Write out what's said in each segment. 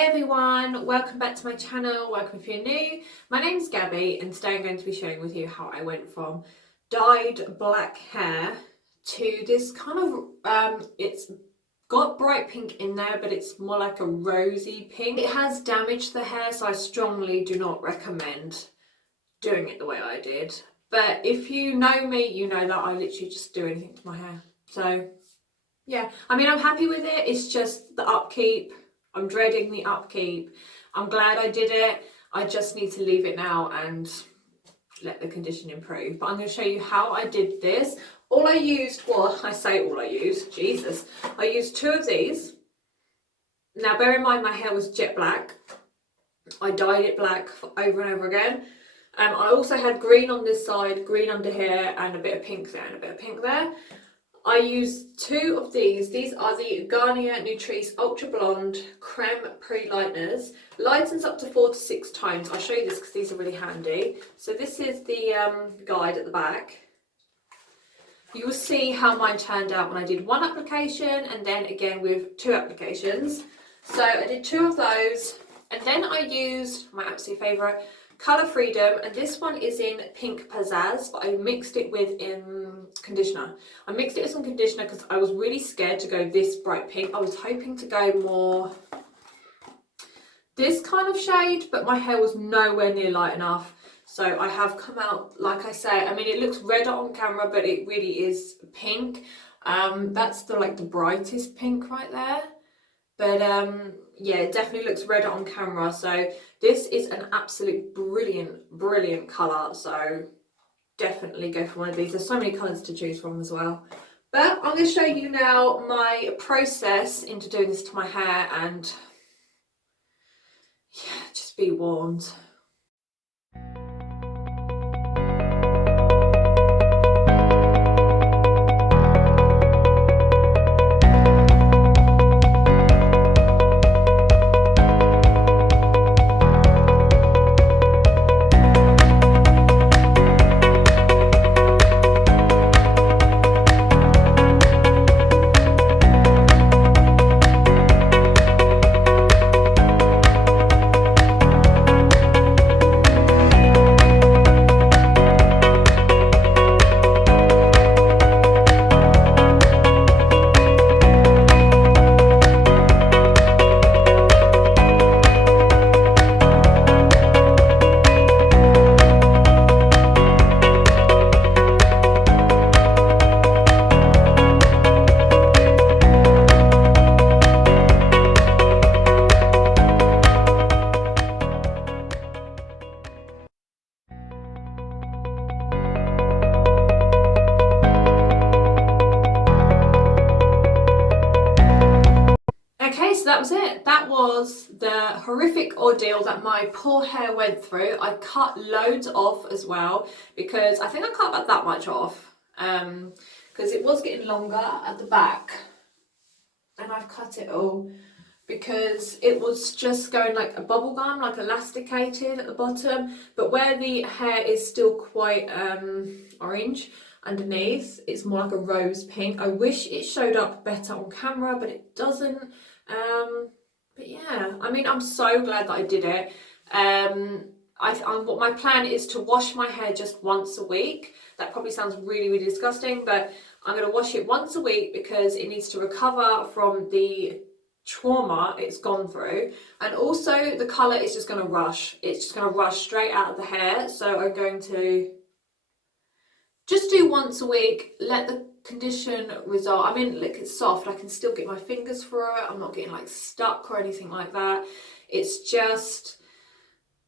Everyone, welcome back to my channel. Welcome if you're new. My name's Gabby and today I'm going to be sharing with you how I went from dyed black hair to this kind of it's got bright pink in there, but it's more like a rosy pink. It has damaged the hair, so I strongly do not recommend doing it the way I did. But if you know me, you know that I literally just do anything to my hair. So yeah, I mean, I'm happy with it. It's just the upkeep. I'm dreading the upkeep. I'm glad I did it. I just need to leave it now and let the condition improve. But I'm going to show you how I did this. All I used was, I say all I used, Jesus. I used 2 of these. Now bear in mind my hair was jet black. I dyed it black over and over again. I also had green on this side, green under here, and a bit of pink there and a bit of pink there. I used 2 of these. These are the Garnier Nutrice Ultra Blonde Creme Pre-Lighteners. Lightens up to 4 to 6 times. I'll show you this because these are really handy. So this is the guide at the back. You will see how mine turned out when I did 1 application and then again with 2 applications. So I did 2 of those and then I used my absolute favourite, Colour Freedom, and this one is in Pink Pizzazz, but I mixed it with conditioner. I mixed it with some conditioner because I was really scared to go this bright pink. I was hoping to go more this kind of shade, but my hair was nowhere near light enough. So I have come out, like I say, I mean, it looks redder on camera, but it really is pink. That's the brightest pink right there. But yeah, it definitely looks redder on camera. So this is an absolute brilliant colour. So definitely go for one of these. There's so many colours to choose from as well. But I'm going to show you now my process into doing this to my hair, and yeah, just be warned. That was it. That was the horrific ordeal that my poor hair went through. I cut loads off as well because I think I cut about that much off because it was getting longer at the back, and I've cut it all because it was just going like a bubble gum, like elasticated at the bottom, but where the hair is still quite orange underneath, it's more like a rose pink. I wish it showed up better on camera, but it doesn't. But yeah, I mean, I'm so glad that I did it. What my plan is to wash my hair just once a week. That probably sounds really disgusting, but I'm going to wash it once a week because it needs to recover from the trauma it's gone through, and also the colour is just going to rush. It's just going to rush straight out of the hair. So I'm going to just do once a week, let the condition resolve. I mean, look, it's soft. I can still get my fingers through it. I'm not getting like stuck or anything like that. It's just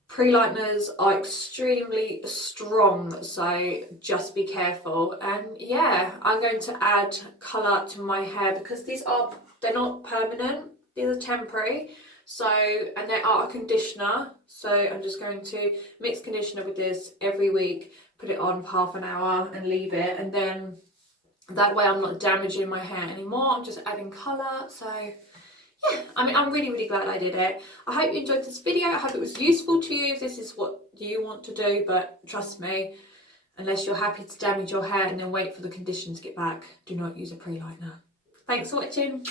pre-lighteners are extremely strong, so just be careful. And yeah, I'm going to add colour to my hair because they're not permanent. These are temporary. So, and they are a conditioner. So I'm just going to mix conditioner with this every week, put it on for half an hour and leave it, and then that way I'm not damaging my hair anymore. I'm just adding colour. So yeah, I mean, I'm really glad I did it. I hope you enjoyed this video. I hope it was useful to you if this is what you want to do, but trust me, unless you're happy to damage your hair and then wait for the condition to get back, do not use a pre-lightener. Thanks for watching.